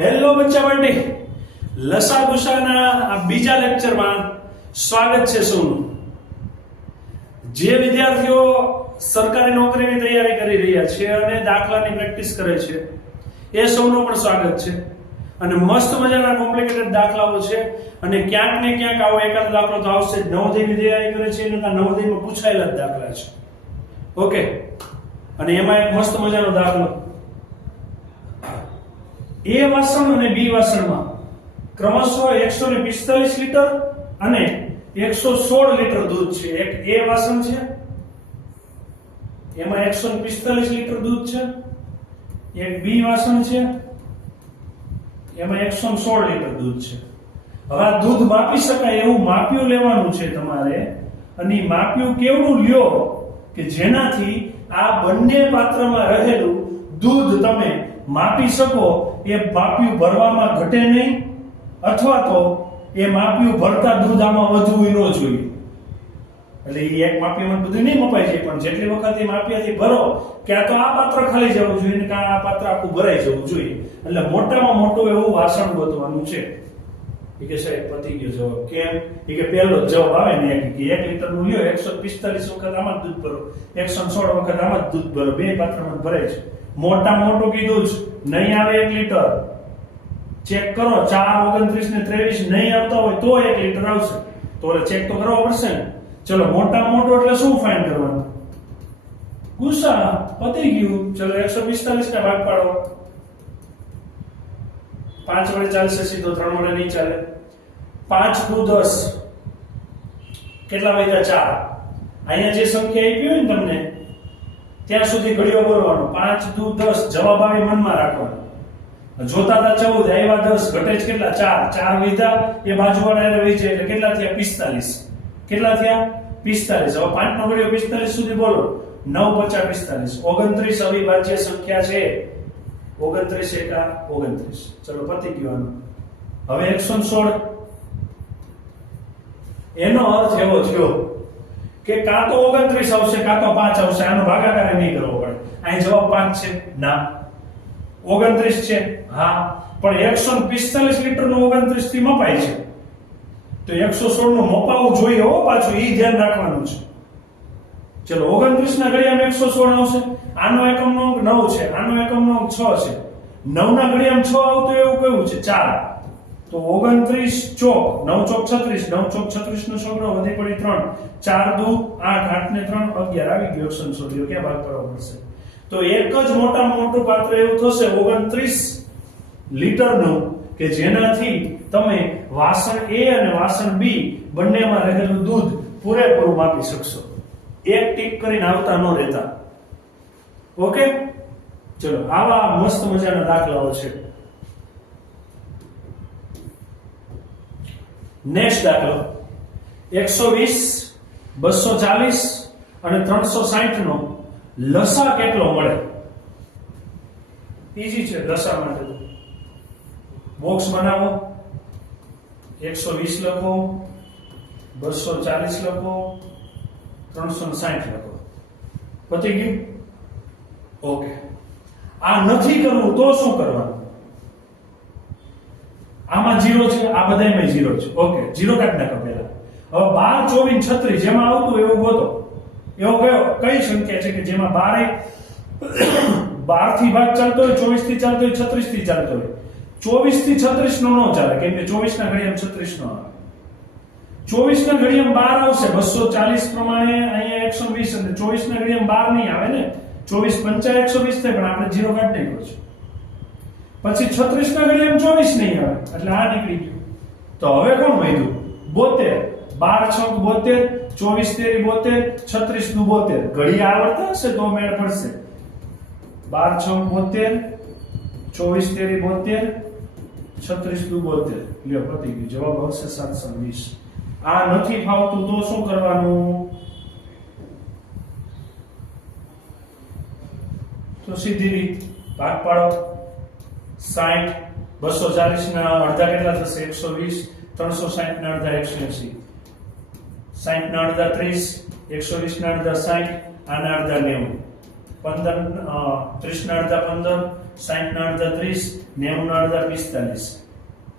Hello બચ્ચા માટે લસા ગુસાના આ બીજા લેક્ચરમાં સ્વાગત છે સૌનું। જે વિદ્યાર્થીઓ સરકારી નોકરીની તૈયારી કરી રહ્યા છે અને દાખલાની પ્રેક્ટિસ કરે છે એ સૌનું પણ સ્વાગત છે। અને મસ્ત મજાના કોમ્પ્લિકેટેડ દાખલાઓ છે અને ક્યાંક ને ક્યાંક આવો એકાદ દાખલો તો આવશે જ। નવોદયની તૈયારી કરે છે એના નવોદયમાં પૂછાયેલા જ દાખલા છે। ઓકે, અને એમાં એક મસ્ત મજાનો દાખલો, એ વાસણ અને બી વાસણમાં ક્રમશઃ 145 લીટર અને 116 લીટર દૂધ છે। એક એ વાસણ છે એમાં 145 લીટર દૂધ છે, એક બી વાસણ છે એમાં 116 લીટર દૂધ છે। હવે આ દૂધ માપી શકાય એવું માપ્યું લેવાનું છે તમારે, અને માપ્યું કેવડું લ્યો કે જેનાથી આ બંને પાત્રમાં રહેલું દૂધ તમે માપી શકો। એ માપ્યું ભરવામાં ઘટે નહીં, અથવા તો એ માપ્યું ભરતા દૂધ આમાં વધવું ન જોઈએ। એટલે એ એક માપ્યામાં બધું નહીં મપાઈ જાય, પણ જેટલી વખત એ માપ્યાથી ભરો કે આ તો આ પાત્ર ખાલી જવું જોઈએ ને આ પાત્ર આખું ભરાઈ જવું જોઈએ। એટલે મોટામાં મોટું એવું વાસણ ગોતવાનું છે। એ કે સાહેબ પતી ગયો જવાબ, કેમ? એ કે પહેલો જવાબ આવે ને કે 1 લીટર નું લ્યો, 145 વખત આમાં જ દૂધ ભરો, 116 વખત આમાં જ દૂધ ભરો, બે પાત્રમાં ભરાય છે। મોટામાં મોટું કીધું જ નહીં આવે 1 લીટર, ચેક કરો 4, 29 ને 23 નહીં આવતા હોય તો 1 લીટર આવશે, તો ચેક તો કરવો પડશે ને। ચલો મોટામાં મોટું એટલે શું ફાઇન્ડ કરવાનું? ગુસા, પતી ગયું। ચલો 145 ને ભાગ પાડો, 5 વડે ચાલશે સીધો, 3 વડે નહીં ચાલે। 5 દુ 10, કેટલા વધ્યા? 4। અહીંયા જે સંખ્યા આપી હોય ને તમને ત્યાં સુધી ઘડીઓ બોલવાનો, 5 દુ 10, જવાબ આવી મનમાં રાખવાનો। જોતા હતા 14, આવ્યા 10, ઘટે જ કેટલા? 4 વધ્યા, એ બાજુવાળા એને વહી જાય એટલે કેટલા થયા? 45। કેટલા થયા? 45। હવે 5 નો ઘડીઓ 45 સુધી બોલો, 9 5 45, 29 અવિભાજ્ય સંખ્યા છે। 29 એકા 29, ચલો પતી ગયું। હવે 116, એનો અર્થ એવો થયો કે કાં તો 29 આવશે કાં તો 5 આવશે, આનો ભાગાકાર નહીં કરવો પડે। અહીં જવાબ 5 છે? ના। 29 છે? હા, પણ 145 લીટર નું 29 થી મપાય છે, તો 116 નું મપાવું જોઈએ હો પાછું, એ ધ્યાન રાખવાનું છે। ચલો 29 ના ઘડિયામાં 116 આવશે, આનો એકમનો અંક 9 છે, આનો એકમનો અંક 6 છે, 9 ના ઘડિયામાં 6 આવતું એવું કયું છે? 4। તો 29 ચોક 9 ચોક 36, 9 ચોક 36 નો છોકરો વધી પડી 3, 4 દુ 8, 8 ને 3 11, આવી ગયો 116। ક્યાં ભાગ પાડવો પડશે? તો એક જ મોટામાં મોટું પાત્ર એવું થશે 29 લીટરનું કે જેનાથી તમે વાસણ એ અને વાસણ બી બંનેમાં રહેલું દૂધ પૂરેપૂરું માપી શકશો। એક ટીક કરીને આવતા ન રહેતા। ઓકે, ચલો આવા મસ્ત મજાના દાખલાઓ છે। નેક્સ્ટ દાખલો, 120, 240 અને 360 નો લસા કેટલો મળે? ઈઝી છે લસા માટે, બોક્સ બનાવો, 120 લખો, 240 લખો, 360 લખો, પતી ગયું? ઓકે, આ નથી કરવું તો શું કરવાનું? આમાં 0 છે, આ બધાયમાં 0 છે। ઓકે, 0 કાઢી નાખો પહેલા। હવે 12, 24, 36 જેમાં આવતું એવું ગોતો। એવો કઈ સંખ્યા છે કે જેમાં 12 થી ભાગ ચાલતો હોય, 24 થી ચાલતો હોય, 36 થી ચાલતો હોય? 24 થી 36 નો ન ચાલે, કેમ કે 24 ના ઘડિયામાં 36 નો આવે। 24 ના ઘડિયામાં 12 આવશે, 240 પ્રમાણે અહીંયા 120, અને 24 ના ઘડિયામાં 12 નહીં આવે ને, 24 5 120 થાય, પણ આપણે 0 કાઢી નાખ્યો છે। પછી 36 ના ઘડિયામાં 24 નહીં આવે, એટલે આ નીકળી ગયું। તો હવે કોણ વધ્યું? 72, 12 6 72, 24 તેરી 72, 36 નું 72, ઘડી આવડતા હશે તો મેળ પડશે। 12 6 72, 24 તેરી 72, 36 નું 72, લ્યો પતી ગયું। જવાબ આવશે 720। આ નથી ફાવતું તો શું કરવાનું? તો સીધી રીત, ભાગ પાડો। 60, 240 ના અડધા કેટલા થશે? 120, 360 ના અડધા 180, 60 ના અડધા 30, 120 ના અડધા 60, આના અડધા 90, 15 30 ના અડધા 15, 60 ના અડધા 30, 90 ના અડધા 45.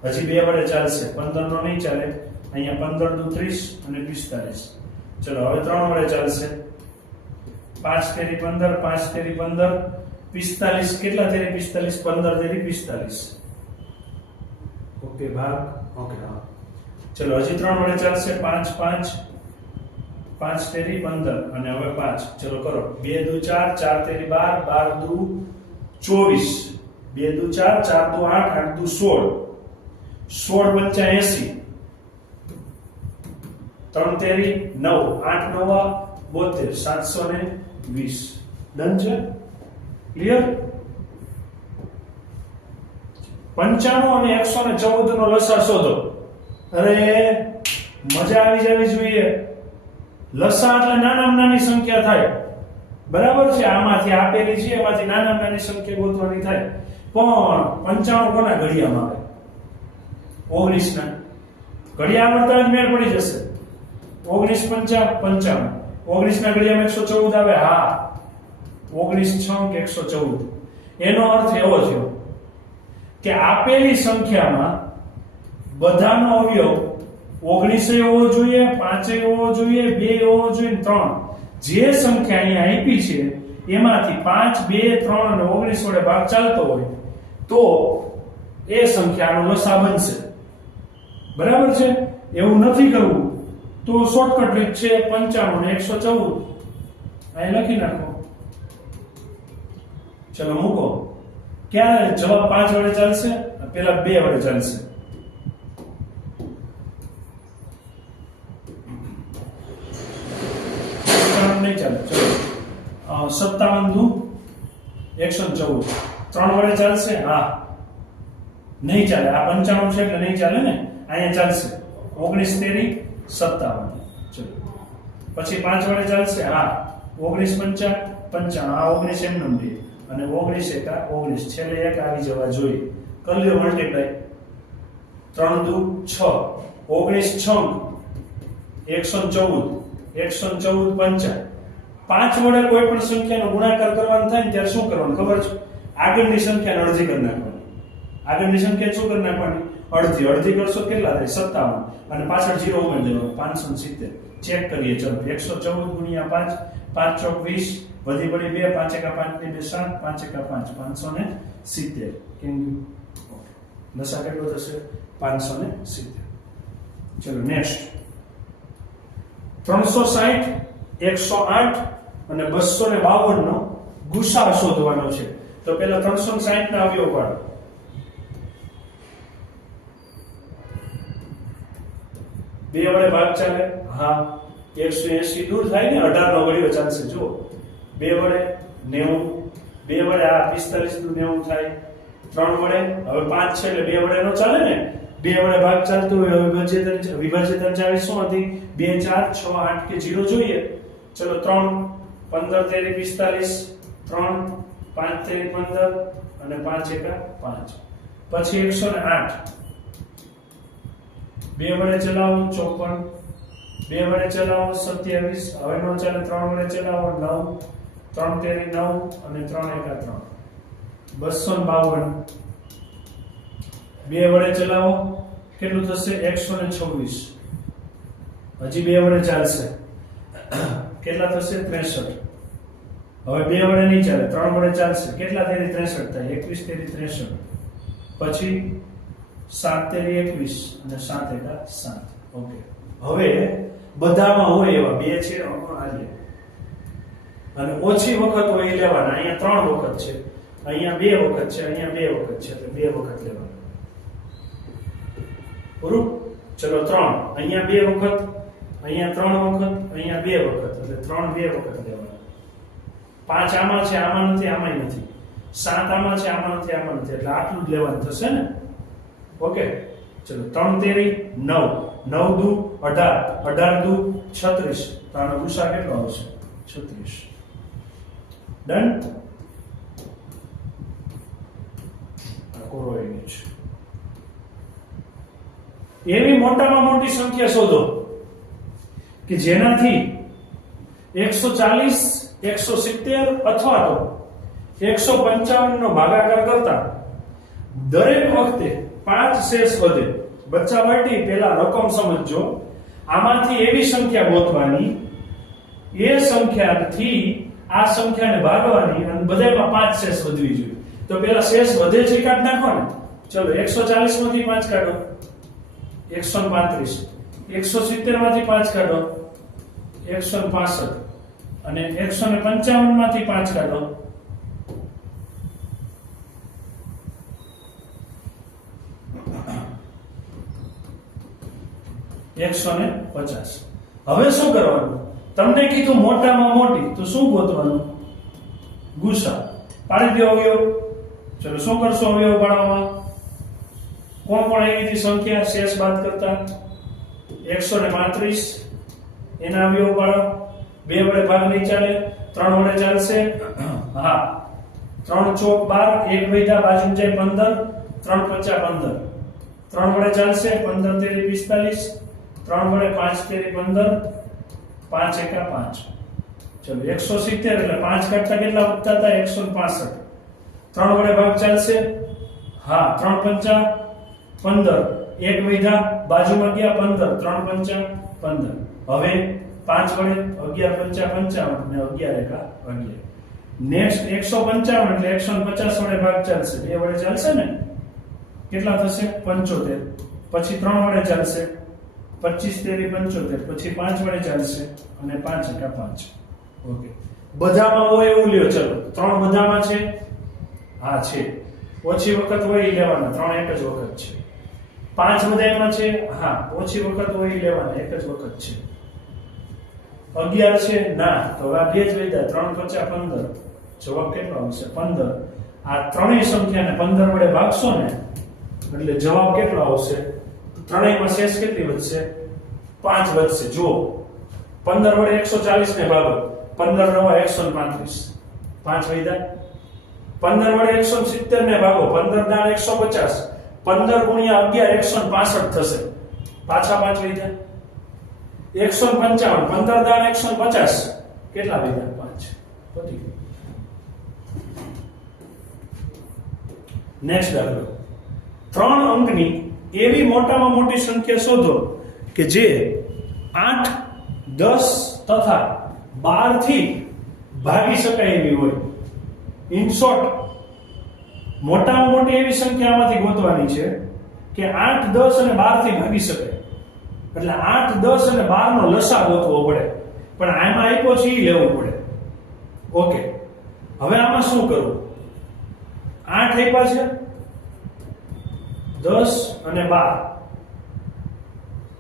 હજી બે વડે ચાલશે, 15 નો નહીં ચાલે. અહીંયા 15 દુ 30 અને 45. ચલો હવે ત્રણ વડે ચાલશે. 5 તેરી 15, 5 તેરી 15, 45. કેટલા તેરી 45? 15 તેરી 45. ઓકે ભાગ. ઓકે હા. ચલો હજી ત્રણ વડે ચાલશે. 5 5, 5 તેરી 15 અને હવે 5. ચલો કરો. 2 દુ 4, 4 તેરી 12, 12 દુ 24, 2 દુ 4, 4 દુ 8, 8 દુ 16, 16 પંચા 80, 3 તેરી 9, 8 નવા 72, 720. ડન છે? ક્લિયર? 95 અને 114 નો લસા શોધો. અરે મજા આવી જવી જોઈએ. લસા એટલે નાનામાં નાની સંખ્યા થાય. બરાબર છે? આમાંથી આપેલી છે એમાંથી નાનામાં નાની સંખ્યા ગોતવાની થાય. પણ 95 કોના ઘડિયામાં આવે? 19 ના. ઘડિયા આવડતા જ મેળ પડી જશે. 19 5 55. 19 ના ઘડિયામાં 114 આવે. હા, 19 6 114. એનો અર્થ એવો થયો કે આપેલી સંખ્યામાં બધાનો અવયવ 19 હોવો જોઈએ, 5 હોવો જોઈએ, 2 હોવો જોઈએ, 3. જે સંખ્યા અહીંયા આપી છે એમાંથી 5, 2, 3 અને 19 વડે ભાગ ચાલતો હોય તો એ સંખ્યાનો લસા બનશે. બરાબર છે? એવું નથી કરવું તો શોર્ટકટ રીત છે 95 અને 114. અહીં લખી નાખો. ચલો મૂકો. ક્યારે જવાબ 5 વડે ચાલશે? પેલા 2 વડે ચાલશે. નહીં ચાલે. ચલો 57 દુ 114. 3 વડે ચાલશે? હા. નહીં ચાલે. આ 95 છે એટલે નહીં ચાલે ને. અહીંયા ચાલશે. 19 તેરી 57. ચલો પછી 5 વડે ચાલશે? હા. 19 5 55. આ 19 એમ નંબર અને 19 એકા 19. છેલ્લે એક આવી જવા જોઈએ. કરી લ્યો મલ્ટીપ્લાય. 3 દુ 6, 19 6 114, 114 5. 5 વડે કોઈ પણ સંખ્યાનો ગુણાકાર કરવાનો થાય ને ત્યારે શું કરવાનું ખબર છે? આગળની સંખ્યાને અડધી કરી નાખવાની. આગળની સંખ્યા શું કરી નાખવાની? અડધી. અડધી કરશો કેટલા થાય? 57 અને પાછળ 0 ઉમેરી દેવાનો. 570. ચેક કરીએ. ચલો 114 ગુણ્યા 5, 5 ચોક 20, વધી પડી 2, 5 એકા 5 ને 2 7, 5 એકા 5 570. કેમ લસા કેટલો થશે? 570. ચલો નેક્સ્ટ. 360, 108 અને 252 નો ગુસા શોધવાનો છે. તો પેલા 360 ના અવયવ પાડો. બે વડે ભાગ ચાલે? હા. 180 દૂર થાય ને. 18 નો ઘડિયો ચાલશે. જો 2 વડે 90, 2 વડે આ 45 દૂર 90 થાય. 3 વડે હવે 5 છે એટલે 2 વડે નો ચાલે ને. 2 વડે ભાગ ચાલતો હોય. હવે વિભાજ્યતા 40 શું હતી? 2 4 6 8 કે 0 જોઈએ. ચલો 3 15 તેરી 45, 3 5 તેરી 15 અને 5 એકા 5. પછી 108. 2 વડે ચલાવો 54, 2 વડે ચલાવો 27. હવે નો ચાલે. 3 વડે ચલાવો 9, 3 તેરી 9 અને 3 એકા 3. 252. 2 વડે ચલાવો કેટલું થશે? 126. હજી 2 વડે ચાલશે. કેટલા થશે? 63. હવે 2 વડે નહીં ચાલે. 3 વડે ચાલશે. કેટલા તેરી 63 થાય? 21 તેરી 63. પછી 7 તેરી 21 અને 7 એકા 7. ઓકે. હવે બધામાં હોય એવા 2 છે અને ઓછી વખત હોય એ લેવાના. અહીંયા 3 વખત છે, અહીંયા 2 વખત છે, અહીંયા 2 વખત છે એટલે 2 વખત લેવાના. પૂરું? ચલો 3. અહીંયા 2 વખત, અહીંયા 3 વખત, અહીંયા 2 વખત એટલે 3 2 વખત લેવાના. 5 આમાં છે, આમાં નથી, આમાંય નથી. 7 આમાં છે, આમાં નથી, આમાં નથી એટલે આટલું જ લેવાનું થશે ને. ઓકે. ચલો 3 તેરી 9, 9 દુ 18, 18 દુ 36. તો આનો ગુસા કેટલો આવશે? 36. ડન. કોરોઈની છે. એવી મોટામાં મોટી સંખ્યા શોધો કે જેનાથી 140 170 અથવા તો 155 નો ભાગાકાર કરતા દરેક વખતે 5 શેષ વધે. બચ્ચા બાટી પહેલા રકમ સમજજો. આમાંથી એવી સંખ્યા ગોતવાની, એ સંખ્યાથી આ સંખ્યાને ભાગવાની અને બધામાં 5 શેષ વધવી જોઈએ. તો પહેલા શેષ વધે છે કાઢ નાખો ને. ચલો 140 માંથી 5 કાઢો, 135. 170 માંથી 5 કાઢો, 165. અને 155 માંથી 5 કાઢો, 150. હવે શું કરવાનું? તમને કીધું મોટામાં મોટી, તો શું ગોતવાનું? ગુસા. પાડી દો અવયવ. ચલો શું કરશો અવયવ પાડવામાં? કોણ કોણ આવી હતી સંખ્યા શેષ બાદ કરતા? 135. એના અવયવ પાડો. 2 વડે ભાગ નહીં ચાલે, 3 વડે ચાલશે. હા, 3 ચોક 12, 1 વૈધા બાજુ જાય 15, 3 પચા 15. 3 વડે ચાલશે, 15 તેરી 45. 3 વડે 5 તેરી 15, 5 એકા 5. ચલો 170 એટલે 5 કાઢતા કેટલા વધતા હતા? 165. 3 વડે ભાગ ચાલશે. હા, 3 પંચા 15, 1 વૈધા બાજુમાં ગયા 15, 3 પંચા 15. હવે 5 વડે 11 પંચા 55 અને 11 એકા 11. નેક્સ્ટ 155 એટલે 150 વડે ભાગ ચાલશે. 2 વડે ચાલશે ને, કેટલા થશે? 75. પછી 3 વડે ચાલશે, 25 તેરી 75. પછી 5 વડે ચાલશે અને 5 એકા 5. ઓકે, બધામાં હોય એવું લ્યો. ચલો 3 બધામાં છે. હા છે. ઓછી વખત હોય એ લેવાના, 3 એક જ વખત છે. 5 બધામાં છે. હા, ઓછી વખત હોય એ લેવાના, એક જ વખત છે. 11 છે ના, તો આ બે જ વૈધા 3 પચા 15. જવાબ કેટલો આવશે? 15. આ ત્રણેય સંખ્યાને 15 વડે ભાગશો ને એટલે જવાબ કેટલો આવશે? ત્રણેયમાં શેષ કેટલી વધશે? 5 વધશે. જુઓ, 15 વડે 140 ને ભાગો, 15 નવા 135, 5 વૈધા. 15 વડે 170 ને ભાગો, 15 દાણ 150, 15 ગુણ્યા 11 165 થશે. પાછા 5 વૈધા. 155, 15 દાણ 150, કેટલા વૈધા? 5. પતી ગયું. નેક્સ્ટ દાખલો. 3 અંકની એવી મોટામાં મોટી સંખ્યા શોધો કે જે 8, 10 તથા 12 થી ભાગી શકાય એવી હોય. ઇન શોર્ટ, મોટામાં મોટી એવી સંખ્યામાંથી ગોતવાની છે કે 8, 10 અને 12 થી ભાગી શકાય. એટલે 8, 10 અને 12 નો લસા ગોતવો પડે, પણ આમાં આપ્યો છે એ લેવો પડે. ઓકે, હવે આમાં શું કરવું? 8 આપ્યા છે, 10 અને 12.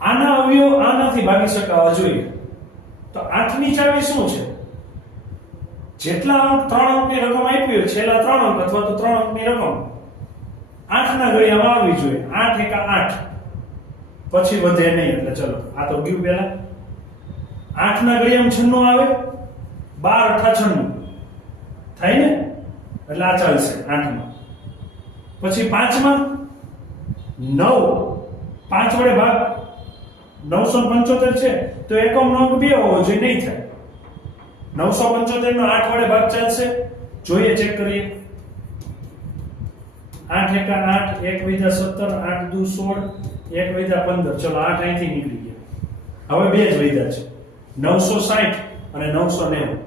આના અવયવ આનાથી ભાગી શકાવા જોઈએ. તો 8 ની ચાવી શું છે? જેટલા અંક 3 અંકની રકમ આપી હોય, છેલ્લા 3 અંક અથવા તો 3 અંકની રકમ 8 ના ઘડિયામાં આવવી જોઈએ. 8 એકા 8, પછી વધે નહીં. એટલે ચલો આ તો ગયું પહેલા. 8 ના ઘડિયામાં 96 આવે, 12 અઠા 96 થાય ને, એટલે આ ચાલશે 8 માં. પછી 5 માં 9, 5 વડે ભાગ 975 છે, તો એકમ અંક 2 હોવો જોઈએ, નહીં થાય. 975 નો 8 વડે ભાગ ચાલશે. જોઈએ, ચેક કરીએ. 8 એકા 8, 1 વૈધા 17, 8 દુ 16, 1 વૈધા 15. ચલો 8 અહીંથી નીકળી ગયા. હવે બે જ વૈધા છે, 960 અને 990.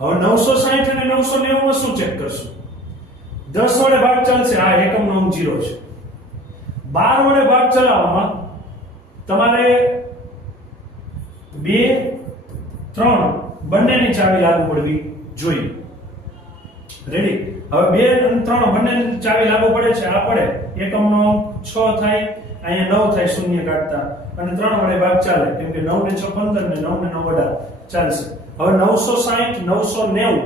હવે 960 અને 990 માં શું ચેક કરશું? 10 વડે ભાગ ચાલશે. આ એકમ નો અંક 0 છે. 12 વડે ભાગ ચલાવવામાં તમારે 2, 3 બંનેની ચાવી લાગુ પડવી જોઈએ. રેડી? હવે 2 અને 3 બંનેની ચાવી લાગુ પડે છે. આ પડે, એકમ નો અંક 6 થાય, અહીંયા 9 થાય શૂન્ય કાઢતા, અને 3 વડે ભાગ ચાલે, કેમ કે 9 ને 6 15 ને 9 ને 9 વડા ચાલશે. હવે 960, 990,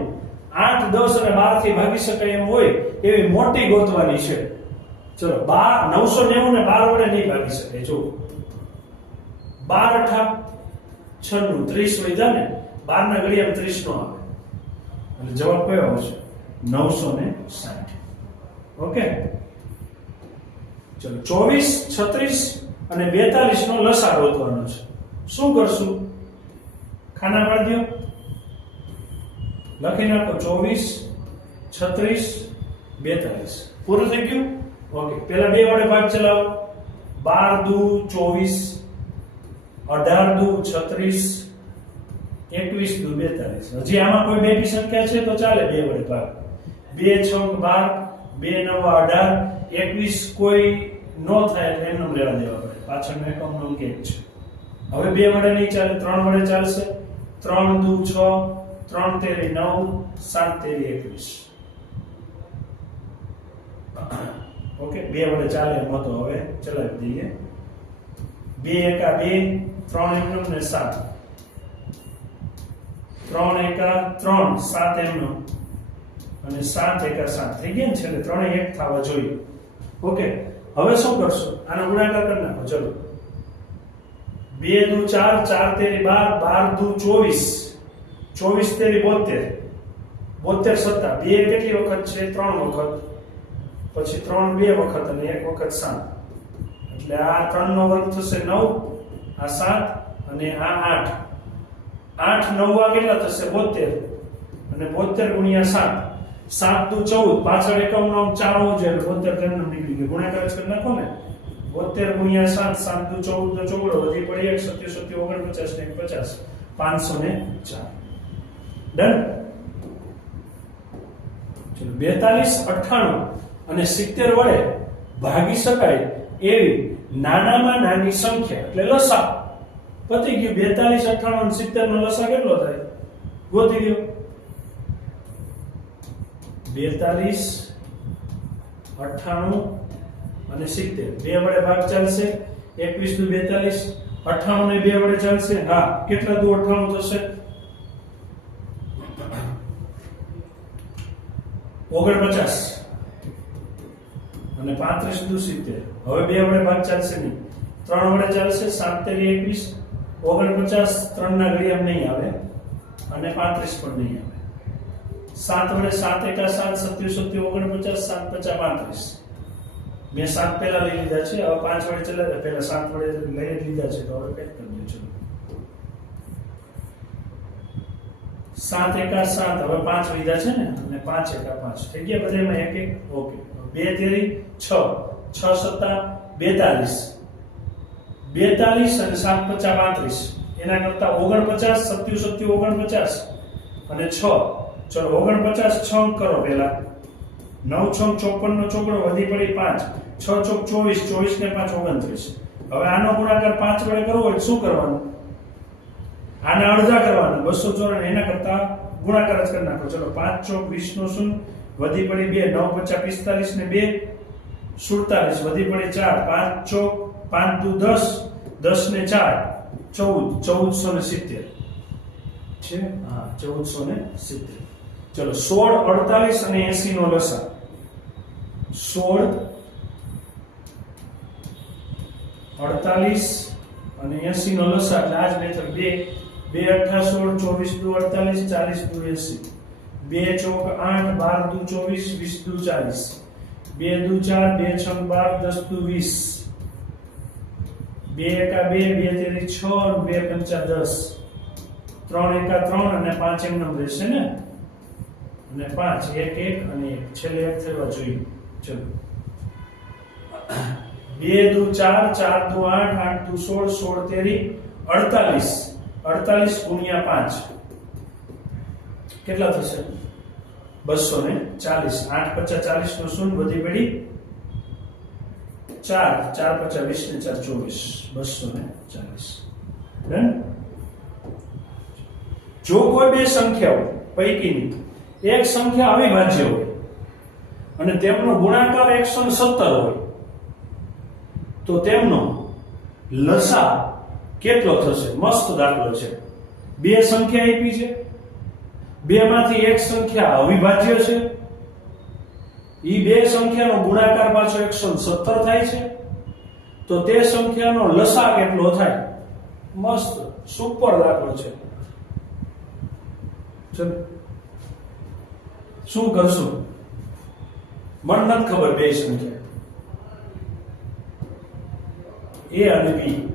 8, 10 અને 12 થી ભાગી શકાય એમ હોય એવી મોટી ગોતવાની છે. ચલો 990 ને 12 વડે નહીં ભાગી શકાય. જો 12 અઠા 96, 30 વૈધા ને, 12 ના ઘડિયામાં 30 નો આવે, એટલે જવાબ કયો આવશે? 960. ઓકે, ચલો 24, 36 અને 42 નો લસા ગોતવાનો છે. શું કરશું? ખાના પાડી દો. લખી નાખો 24 36 42 પૂરું થઈ ગયું ઓકે પહેલા બે વડે ભાગ ચલાવો 12 દુ 24 18 દુ 36 21 દુ 42 હજી આમાં કોઈ બેકી સંખ્યા છે તો ચાલે બે વડે ભાગ 2 6 12 2 9 18 21 કોઈ નો થાય એટલે એમનું રહેવા દેવા પડે પાછળનો એકમનો અંક 1 છે હવે બે વડે નહીં ચાલે ત્રણ વડે ચાલશે 3 દુ 6 3 તેરી 9 7 તેરી 21 ઓકે બે વડે ચાલે એમ હતો હવે ચલાવી દઈએ 2 એકા 2 3 એમનું ને 7 3 એકા 3 7 એમનું અને 7 એકા 7 થઈ ગયા ને છે એટલે ત્રણે એક થવા જોઈએ ઓકે હવે શું કરશો આનો ગુણાકાર કરી નાખો ચલો 2 દુ 4 4 તેરી 12 12 દુ 24 24 તેરી 72 72 સત્તા 2 કેટલી વખત છે 3 વખત પછી 3 2 વખત અને 1 વખત 7 એટલે આ 3 નો વર્ગ થશે 9 આ 7 અને આ 8 8 9 આ કેટલા થશે 72 અને 72 ગુણ્યા 7 7 દુ 14 પાછળ એકમનો 4 હોવો જોઈએ 72 તેમ નીકળી ગયો ગુણાકાર જ કરી નાખો ને 72 ગુણ્યા 7 7 દુ 14 નો ચોગડો વધી પડી 1 7 7 49 ને 50 504 ડન ચલો 42 98 અને 70 વડે ભાગી શકાય એવી નાનામાં નાની સંખ્યા એટલે લસા પતી ગયું 42 98 અને 70 નો લસા કેટલો થાય ગોતી ગયો 42 98 અને 70 બે વડે ભાગ ચાલશે 21 દુ 42 98 ને બે વડે ચાલશે હા કેટલા દુ 98 થશે 49 અને 35 દુ 70 હવે બે વડે ભાગ ચાલશે નહીં ત્રણ વડે ચાલશે 7 તેરી 21 49 ત્રણ ના ઘડિયાળ નહીં આવે અને 35 પણ નહીં આવે 7 વડે 7 એકા 7 27 49 7 50 35 મેં 7 પહેલા લઈ લીધા છે હવે 5 વડે ચલાવે પહેલા 7 વડે લઈ લીધા છે તો હવે પેક કરી દો ચલો 7 એકા 7 હવે 5 લીધા છે ને અને 5 એકા 5 થઈ ગયા બધામાં એક એક ઓકે 2 તેરી 6 6 સત્તા 42 42 અને 7 50 35 એના કરતા 49 27 49 અને 6 ચલો 49 6 અંક કરો પહેલા 9 6 54 નો ચોગડો વધી પડી 5 6 ચોક 24 24 ને 5 29 હવે આનો ગુણાકાર 5 વડે કરવો હોય શું કરવાનું આના અડધા કરવાના 294 એના કરતા ગુણાકાર જ કરી નાખો ચલો 5 ચોક 20 નો શૂન્ય વધી પડી 2 9 50 45 ને 2 47 વધી પડી 4 5 ચોક 5 દુ 10 10 ને 4 14 1470 છે હા 1470 ચલો 16 48 અને 80 નો લસા 16 48 અને 80 નો લસા એટલે આ જ મેથડ 2 2 8 16 24 દુ 48 40 દુ 80 2 ચોક 8 12 દુ 24 20 દુ 40 2 દુ 4 2 6 12 10 દુ 20 2 એકા 2 2 તેરી 6 2 પંચા 10 3 એકા 3 અને 5 એમ નંબર રહેશે ને અને 5 1 1 અને 1 છેલ્લે 1 થવા જોઈએ ચલો 2 દુ 4 4 દુ 8 8 દુ 16 16 તેરી 48 48 ગુણ્યા 5 કેટલા થશે 240 8 50 40 નો શૂન્ય વધી પડી 4 4 50 20 ને 4 24 240 ડન જો કોઈ બે સંખ્યાઓ પૈકીની એક સંખ્યા અવિભાજ્ય હોય અને તેમનો ગુણાકાર 170 હોય તો તેમનો લસા કેટલો થશે મસ્ત દાખલો છે બે સંખ્યા આપી છે બે માંથી એક સંખ્યા અવિભાજ્ય છે ઈ બે સંખ્યાનો ગુણાકાર પાછો 170 થાય છે તો તે સંખ્યાનો લસા કેટલો થાય મસ્ત સુપર દાખલો છે ચલો શું કરશું મને નથી ખબર બે સંખ્યા એ અને બી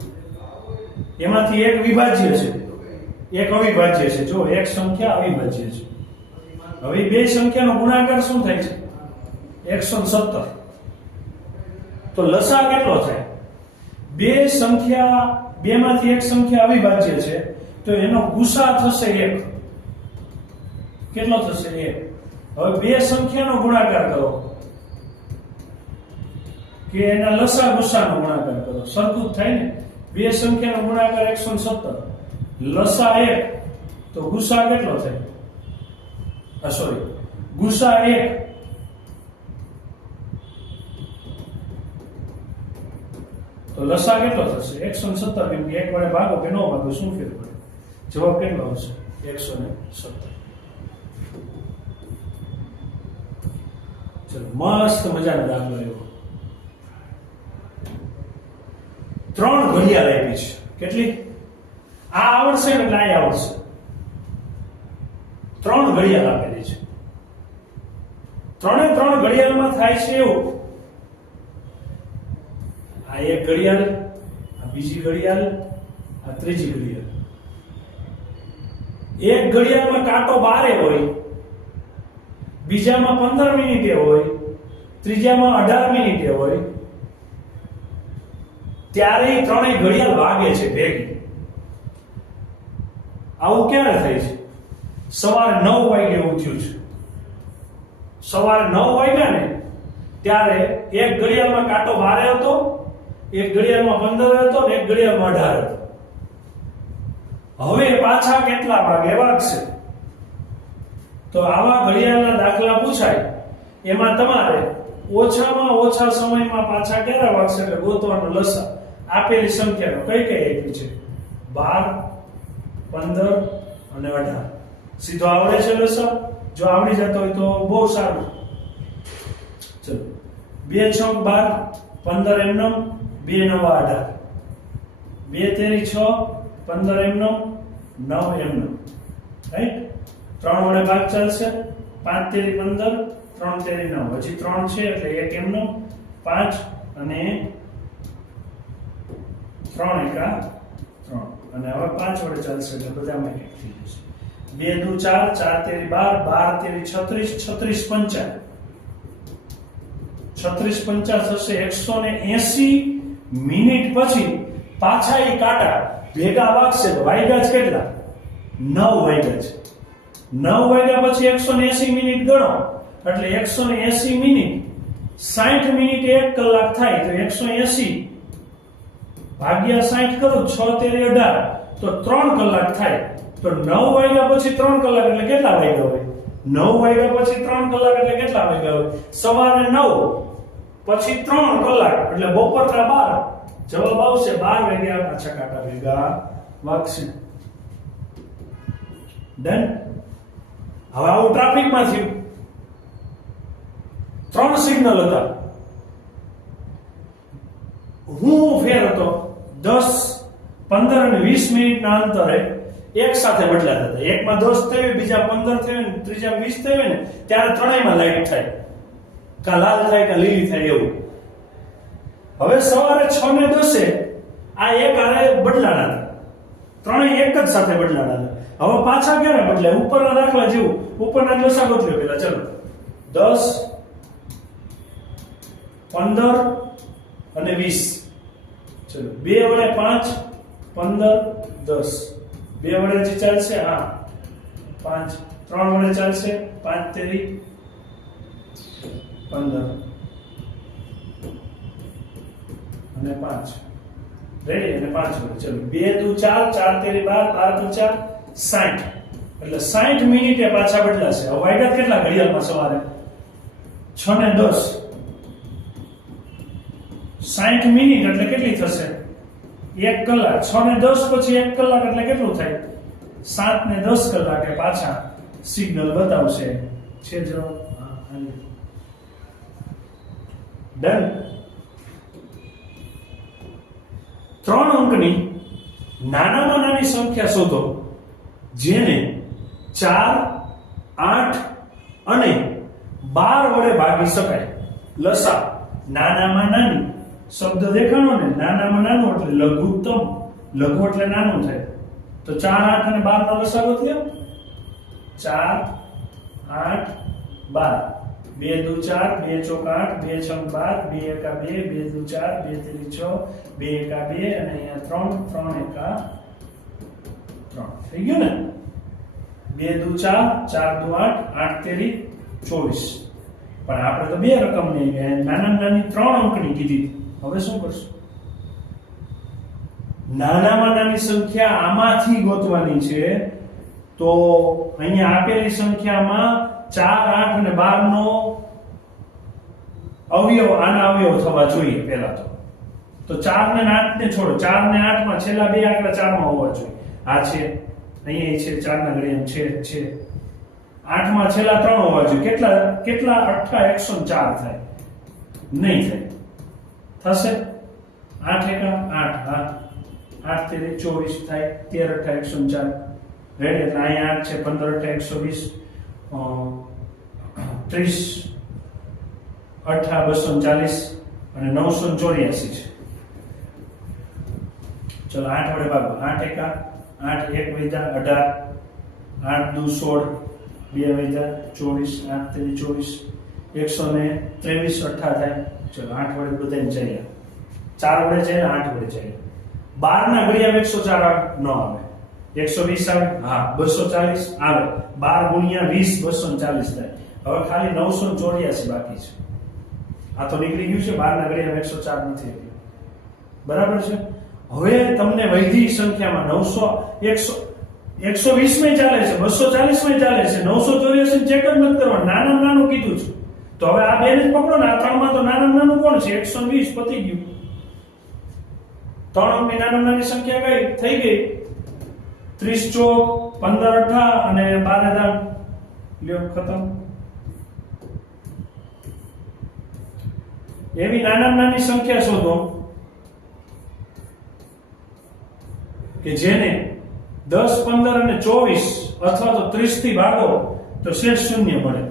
એમાંથી એક વિભાજ્ય છે એક અવિભાજ્ય છે જો એક સંખ્યા અવિભાજ્ય છે હવે બે સંખ્યાનો ગુણાકાર શું થાય છે? 117. તો લસા કેટલો થાય? બે માંથી એક સંખ્યા અવિભાજ્ય છે તો એનો ગુસા થશે 1. કેટલો થશે? 1. હવે બે સંખ્યાનો ગુણાકાર કરો કે એના લસા ગુસાનો ગુણાકાર કરો, સરખું જ થાય ને. બે સંખ્યાનો ગુણાકાર 117, લસા 1 તો ગુસા કેટલો થાય? ગુસા 1 તો લસા કેટલો થશે? 117. કેમ કે 1 વડે ભાગો કે ન ભાગો શું ફેર પડે? જવાબ કેટલો આવશે? 117. ચલો, મસ્ત મજાનો દાખલો એવો. 3 ઘડિયાળ આપી છે. કેટલી? આ આવડશે ને એટલે આ આવડશે. 3 ઘડિયાળ આપેલી છે. 3 ઘડિયાળમાં થાય છે એવું, આ એક ઘડિયાળ, આ બીજી ઘડિયાળ, આ ત્રીજી ઘડિયાળ. એક ઘડિયાળમાં કાંટો 12 હોય, બીજામાં 15 મિનિટે હોય, ત્રીજામાં 18 મિનિટે હોય, ત્યારે ત્રણેય ઘડિયાળ વાગે છે ભેગી. આવું ક્યારે થાય છે? સવારે 9 વાગે એવું થયું છે. સવારે 9 વાગ્યા ને ત્યારે એક ઘડિયાળમાં કાંટો 12 હતો, એક ઘડિયાળમાં 15 હતો ને એક ઘડિયાળમાં 18 હતો. હવે પાછા કેટલા વાગે વાગશે? તો આવા ઘડિયાળના દાખલા પૂછાય એમાં તમારે ઓછામાં ઓછા સમયમાં પાછા કેટલા વાગશે એટલે ગોતવાનો લસા. આપેલી સંખ્યાનો કઈ કઈ આપી છે? 12, 15 અને 18. સીધો આવડે છે લસા? જો આવડી જતો હોય તો બહુ સારું. ચલો, 2 × 6 = 12, 15 એમનેમ, 2 × 9 = 18, 2 તેરી 6, 15 એમનેમ, 9 એમનેમ, રાઈટ? 3 વડે ભાગ ચાલશે, 5 તેરી 15, 3 તેરી 9, હજી 3 છે એટલે 1 એમનેમ, 5 અને 3 એકા 3, અને હવે 5 વડે ચાલશે એટલે બધામાં 1 થઈ જશે. 2 દુ 4, 4 તેરી 12, 12 તેરી 36, 36 પંચા, 36 પંચા થશે 180 મિનિટ પછી પાછા એ કાંટા ભેગા વાગશે તો વાગ્યા જ કેટલા? 9 વાગ્યા છે. 9 વાગ્યા પછી 180 મિનિટ ગણો એટલે 180 મિનિટ 60 મિનિટ 1 કલાક થાય તો 180 ભાગ્યા 60 કરો, 6 તેરી 18 તો 3 કલાક થાય. તો 9 વાગ્યા પછી 3 કલાક એટલે કેટલા વાગ્યા હોય? 9 વાગ્યા પછી 3 કલાક એટલે કેટલા વાગ્યા હોય? સવારે 9 પછી 3 કલાક એટલે બપોરના 12. જવાબ આવશે 12 વાગ્યા પાછા કાંટા ભેગા વાગશે. ડન. હવે આવું ટ્રાફિકમાં થયું. 3 સિગ્નલ હતા. હું ફેર હતો 10, 15 અને 20 મિનિટના અંતરે એક સાથે બદલાતા હતા. એકમાં 10 થયો, બીજા 15 થયો ને ત્રીજા 20 થયો ને ત્યારે ત્રણેયમાં લાઈટ થાય, કા લાલ થાય કા લીલી થાય એવું. હવે સવારે 6 ને 10 આ એક આરે બદલાના હતા. ત્રણેય એક જ સાથે બદલાના હતા. હવે પાછા ક્યારે બદલાય? ઉપરના દાખલા જેવું. ઉપરના લસા બદલ્યો પેલા. ચલો, 10, 15 અને 20. ચલો, 2 વડે 5, 15, 10. 2 વડે જે ચાલશે, હા 5. 3 વડે ચાલશે, 5 તેરી 15 અને 5. રેડી? અને 5 વડે. ચલો, 2 દુ 4, 4 તેરી 12, 12 દુ 4, 60. એટલે 60 મિનિટે પાછા બદલાશે. હવે વાગ્યા કેટલા ઘડિયાળમાં સવારે? 6 ને 10. 60 મિનિટ એટલે કેટલી થશે? 1 કલાક. 6 ને 10 પછી 1 કલાક એટલે કેટલું થાય? 7 ને 10 કલાકે પાછા સિગ્નલ બતાવશે. છે જવાબ? ડન. 3 અંકની નાનામાં નાની સંખ્યા શોધો જેને 4, 8 અને 12 વડે ભાગી શકાય. લસા. નાનામાં નાની શબ્દ દેખાણો ને, નાનામાં નાનું એટલે લઘુત્તમ. લઘુ એટલે નાનું થાય. તો 4, 8 અને 12 નો લસા ગોતી લો. 4, 8 12 2 દુ 4 2 ચોક 8 2 છંગ 12 2 એકા 2 2 દુ 4 2 તેરી 6 2 એકા 2 અને અહીંયા 3 3 એકા 3 થઈ ગયું ને 2 દુ 4 4 દુ 8 8 તેરી 24 પણ આપણે તો બે રકમ ની નાના નાની 3 અંકની કીધી હવે શું કરશું નાનામાં નાની સંખ્યા આમાંથી ગોતવાની છે તો અહીંયા આપેલી સંખ્યામાં 4 8 અને 12 નો અવયવ આના અવયવ થવા જોઈએ પહેલા તો 4 ને 8 ને છોડો 4 ને 8 માં છેલ્લા બે આંકડા 4 માં હોવા જોઈએ આ છે અહીંયા છે 4 ના ઘડિયામાં છે 8 માં છેલ્લા 3 હોવા જોઈએ કેટલા 8 104 થાય નહીં થાય થશે 8 એકા 8 8 તેરી 24 થાય 13 8 104 રેડી એટલે અહીંયા 8 છે 15 8 120 30 8 240 અને 984 છે ચલો 8 વડે ભાગો 8 એકા 8 1 વૈધા 18 8 દુ 16 2 વૈધા 24 8 તેરી 24 123 18 થાય ચલો 8 વડે બધાને જઈએ 4 વડે જઈએ 8 વડે જઈએ 12 ના ઘડિયામાં 104 ન આવે 120 આવે હા 240 આવે 12 ગુણ્યા 20 240 થાય હવે ખાલી 984 બાકી છે આ તો નીકળી ગયું છે 12 ના ઘડિયામાં 104 નથી બરાબર છે હવે તમને વૈધિક સંખ્યામાં 900 120 માં ચાલે છે 240 માં ચાલે છે 984 ચેક જ નથી કરવાનું નાનામાં નાનું કીધું છે તો હવે આ બેને જ પકડો ને આ ત્રણમાં તો નાનામાં નાનું કોણ છે 120 પતી ગયું ત્રણ અંકની નાનામાં નાની સંખ્યા કઈ થઈ ગઈ 30 ચોક 15 18 અને 12 લ્યો ખતમ એવી નાનામાં નાની સંખ્યા શોધો કે જેને 10 15 અને 24 અથવા તો 30 થી ભાગો તો શેષ શૂન્ય મળે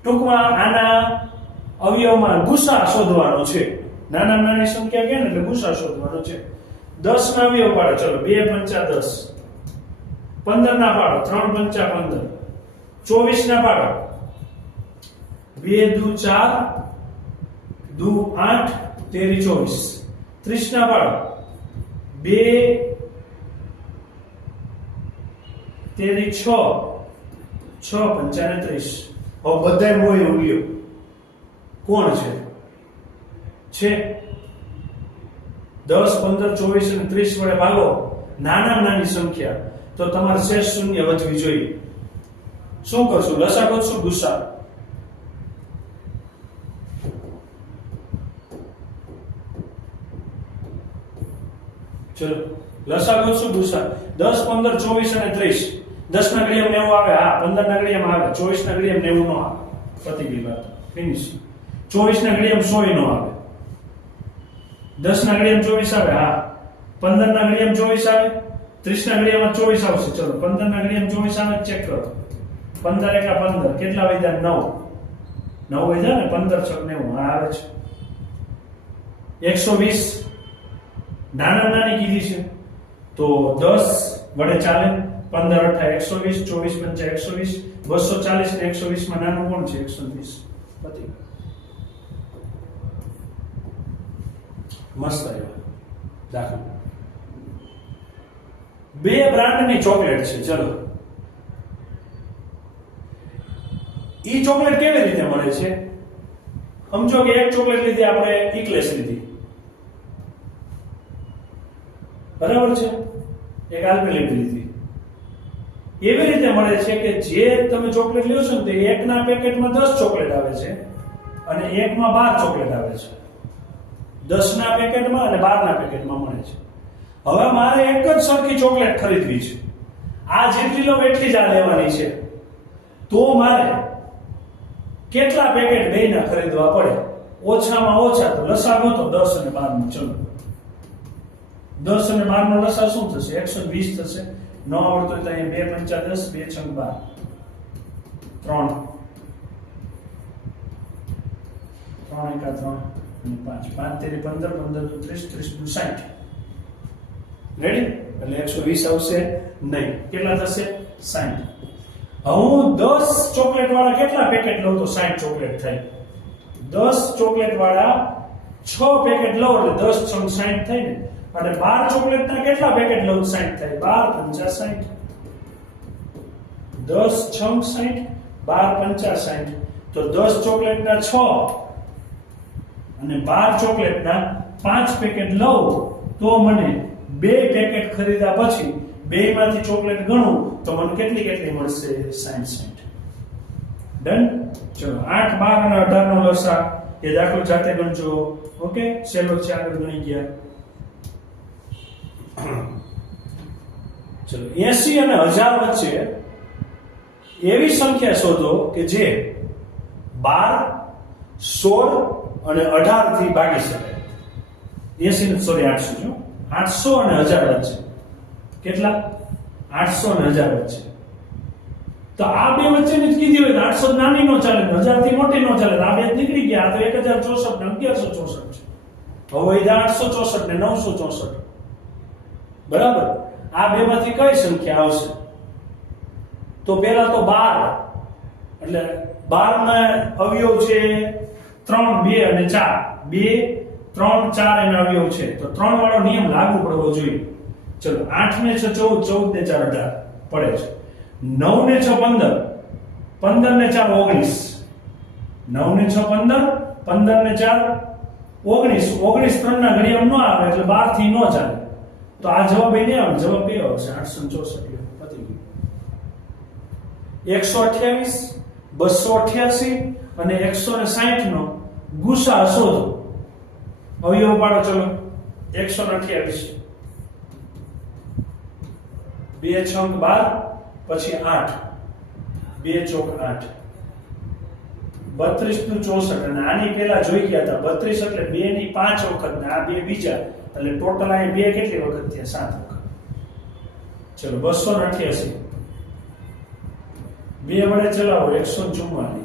ટૂંકમાં આના અવયવમાં ગુસા શોધવાનો છે નાનામાં નાની સંખ્યા કે ને એટલે ગુસા શોધવાનો છે 10 ના અવયવ પાડો ચલો 2 5 10 15 ના પાડો 3 5 15 24 ના પાડો 2 દુ 4 દુ 8 તેરી 24 30 ના પાડો 2 તેરી 6 6 5 30 હવે બધાય મોય ઉગ્યો કોણ છે 10 15 24 અને 30 વડે ભાગો નાનામાં નાની સંખ્યા તો તમારે શેષ શૂન્ય વધવી જોઈએ શું કરશું લસા કરશું ગુસા ચલો લસા કરશું ગુસા 10 15 24 અને 30 10 ના ઘડિયામાં 90 આવે હા 15 ના ઘડિયામાં આવે 24 ના ઘડિયામાં 90 નો આવે પતી ગઈ વાત ફિનિશ 24 ના ઘડિયામાં 100 નો આવે 10 ના ઘડિયામાં 24 આવે હા 15 ના ઘડિયામાં 24 આવે 30 ના ઘડિયામાં 24 આવશે ચલો 15 ના ઘડિયામાં 24 આવે ચેક કરો 15 એકા 15 કેટલા વધ્યા 9 વધ્યા ને 15 છક 90 આ આવે છે 120 નાની કીધી છે તો 10 વડે ચાલે 15 18 120 24 5 120 240 ને 120 માં નાનું કોણ છે 120 પતી મસ્ત આવ્યો દાખલો બે બ્રાન્ડની ચોકલેટ છે ચલો ઈ ચોકલેટ કેવી રીતે મળે છે સમજો કે એક ચોકલેટ લીધી આપણે ઇક્લેસ લીધી બરાબર છે એક આલ્પેલિબ લીધી એવી રીતે મળે છે કે જે તમે ચોકલેટ લ્યો છો ને તે એકના પેકેટમાં 10 ચોકલેટ આવે છે અને એકમાં 12 ચોકલેટ આવે છે 10 ના પેકેટમાં અને 12 ના પેકેટમાં મળે છે હવે મારે એક જ સરખી ચોકલેટ ખરીદવી છે આ જેટલી લો એટલી જ આ લેવાની છે તો મારે કેટલા પેકેટ બેયના ખરીદવા પડે ઓછામાં ઓછા તો લસાગો તો 10 અને 12 નો ચલો 10 અને 12 નો લસા શું થશે 120 થશે ન આવડતો તો અહીંયા 2 5 10 2 6 12 3 3 એકા 3 અને 5 5 તેરી 15 15 દુ 30 30 દુ 60 રેડી એટલે 120 આવશે નહીં કેટલા થશે 60 હું 10 ચોકલેટ વાળા કેટલા પેકેટ લઉં તો 60 ચોકલેટ થાય? 10 ચોકલેટ વાળા 6 પેકેટ લઉં એટલે 10 છંગ 60 થાય ને. અને 12 ચોકલેટના કેટલા પેકેટ લઉં 60 થાય? 12 50 60. 10 છંગ 60, 12 50 60. તો 10 ચોકલેટના 6 અને 12 ચોકલેટના 5 પેકેટ લઉં તો મને 2 પેકેટ ખરીદ્યા પછી બેમાંથી ચોકલેટ ગણું તો મને કેટલી મળશે? 60 ડન. ચલો 8, 12 અને 18 નો લસા એ દાખલો જાતે ગણજો. ઓકે, સેલો છે, આગળ ગણી ગયા. ચલો 80 અને 1000 વચ્ચે એવી સંખ્યા શોધો કે જે 12, 16 અને 18 થી ભાગી શકાય. 800 અને 1000 વચ્ચે કેટલા? 800 અને 1000 વચ્ચે. તો આ બે વચ્ચેની જ કીધી હોય તો 800 નાની નો ચાલે, 1000 થી મોટી નો ચાલે. આ બે નીકળી ગયા, તો 1064 ને 1164 છે. હવે 864 ને 964. બરાબર. આ બે માંથી કઈ સંખ્યા આવશે? તો પેલા તો 12, એટલે 12 ના અવયવ છે 3, 2 અને 4. 2, 3, 4 એના અવયવ છે, તો 3 વાળો નિયમ લાગુ પડવો જોઈએ. ચલો 8 ને 6 14, 14 ને 4 18 પડે છે. 9 ને 6 15, 15 ને 4 19. 9 ને 6 15, 15 ને 4 19. 19 3 ના ઘડિયાળ ન આવે એટલે 12 થી ન ચાલે. તો આ જવાબ એ નહીં આવે. જવાબ કયો આવશે? 864. પતી ગયું. 128, 288 અને 160 નો ગુસા શોધો. અવયવ પાડો. ચલો 128, 2 છંગ 12 પછી 8, 2 ચોક 8, 32 નું 64. અને આની પેલા જોઈ ગયા હતા 32 એટલે 2 ની 5 વખત ને આ બે બીજા, એટલે ટોટલ અહીં 2 કેટલી વખત થયા? 7 વખત. ચલો 288, 2 વડે ચલાવો 144.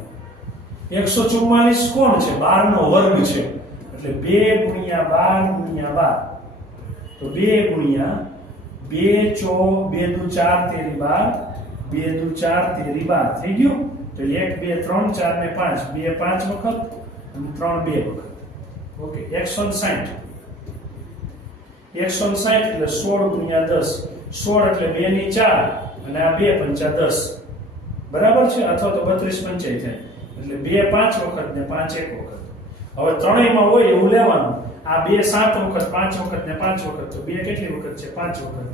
144 કોણ છે? 12 નો વર્ગ છે, એટલે 2 ગુણ્યા 12 ગુણ્યા 12. તો 2 ગુણ્યા 2 4, 2 દુ 4 તેરી 12, 2 દુ 4 તેરી 12 થઈ ગયું. તો 1 2 3 4 ને 5, 2 5 વખત અને 3 2 વખત. ઓકે. 160, 160 એટલે 16 ગુણ્યા 10. 16 એટલે 2 ની 4 અને આ 2 પંચા 10. બરાબર છે? અથવા તો 32 પંચાઈ થાય એટલે 2 5 વખત ને 5 1 વખત. હવે ત્રણેયમાં હોય એવું લેવાનું. આ 2 7 વખત, 5 વખત ને 5 વખત. તો 2 કેટલી વખત છે? 5 વખત.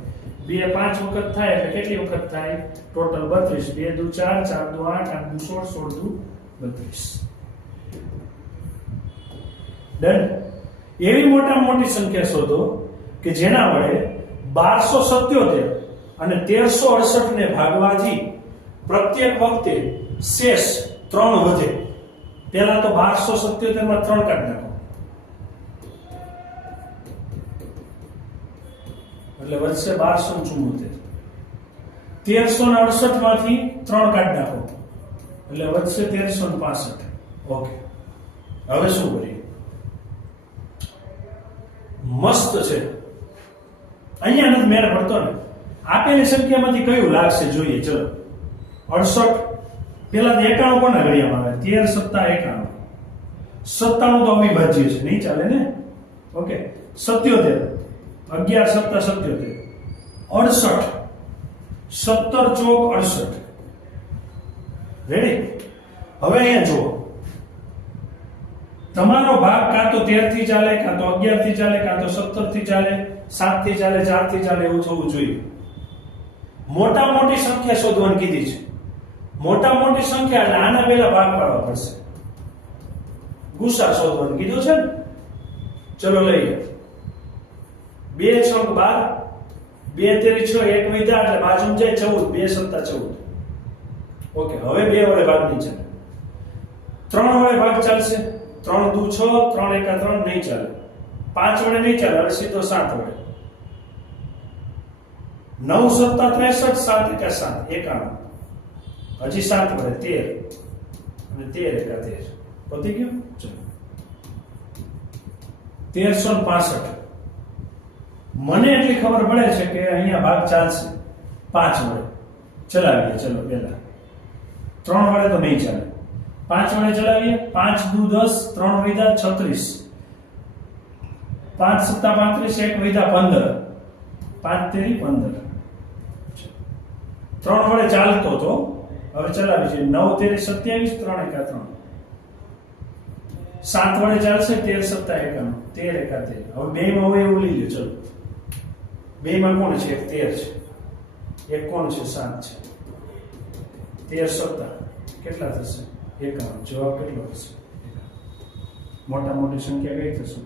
2 5 વખત થાય એટલે કેટલી વખત થાય? ટોટલ 32. 2 દુ 4, 4 દુ 8, 8 દુ 16, 16 દુ 32. ડન. એવી મોટામાં મોટી સંખ્યા શોધો કે જેના વડે 1277 અને 1368 ને ભાગવાથી પ્રત્યેક વખતે શેષ 3 વધે. પહેલા તો 1277 માં 3 કાઢી નાખો એટલે વધશે 1274. 1368 માંથી 3 કાઢી નાખો એટલે વધશે 1365. ઓકે. હવે શું કરીએ? મસ્ત છે. અહીંયા નથી મેળ પડતો ને. આપેલી સંખ્યામાંથી કયું લાગશે જોઈએ. ચલો 68 પેલા 91 કોના ઘડિયામાં આવે? 13 7 91. 97 તો અવિભાજ્ય છે, નહીં ચાલે ને. ઓકે. 77, 11 7 77. 68, 17 ચોક 68. રેડી? હવે અહીંયા જુઓ, તમારો ભાગ કાં તો 13 થી ચાલે, કાં તો 11 થી ચાલે, કાં તો 17 થી ચાલે, 7 થી ચાલે, 4 થી ચાલે, એવું થવું જોઈએ. મોટા મોટી સંખ્યા શોધવાની કીધી છે. મોટા મોટી સંખ્યા એટલે આના પહેલા ભાગ પાડવા પડશે. ગુસા શોધવાનું કીધું છે ને. ચલો લઈએ. 2 છંગ 12, 2 તેરી 6, 1 વધ્યા એટલે બાજુમાં જાય 14, 2 સત્તા 14. ઓકે. હવે 2 વડે ભાગ નહીં ચાલે. 3 વડે ભાગ ચાલશે. 3 દુ 6, 3 એકા 3 નહીં ચાલે. 5 વડે નહીં ચાલે. હવે સીધો 7 વડે. 9 સત્તા 63, 7 એકા 7 51. હજી 7 વડે 13 અને 13 એકા 13. પતી ગયું. ચલો 1365. મને એટલી ખબર પડે છે કે અહીંયા ભાગ ચાલશે 5 વડે. ચલાવીએ. ચલો પહેલા 3 વડે તો નહીં ચાલે. 5 વડે ચલાવીએ. 5 દુ 10, 3 વૈધા 36, 5 સત્તા 35, 1 વૈધા 15, 5 તેરી 15. 3 વડે ચાલતો તો હવે ચલાવી છે. 9 તેરી 27, 3 એકા 3. 7 વડે ચાલશે. 13 સત્તા 51, 13 એકા 13. હવે બે માં હોય એવું લઈ લો. ચલો, બે માં કોણ છે? 13 છે. એક કોણ છે? 7 છે. 13 સત્તા કેટલા થશે? 51. જવાબ કેટલો થશે? મોટા મોટી સંખ્યા કઈ થશે?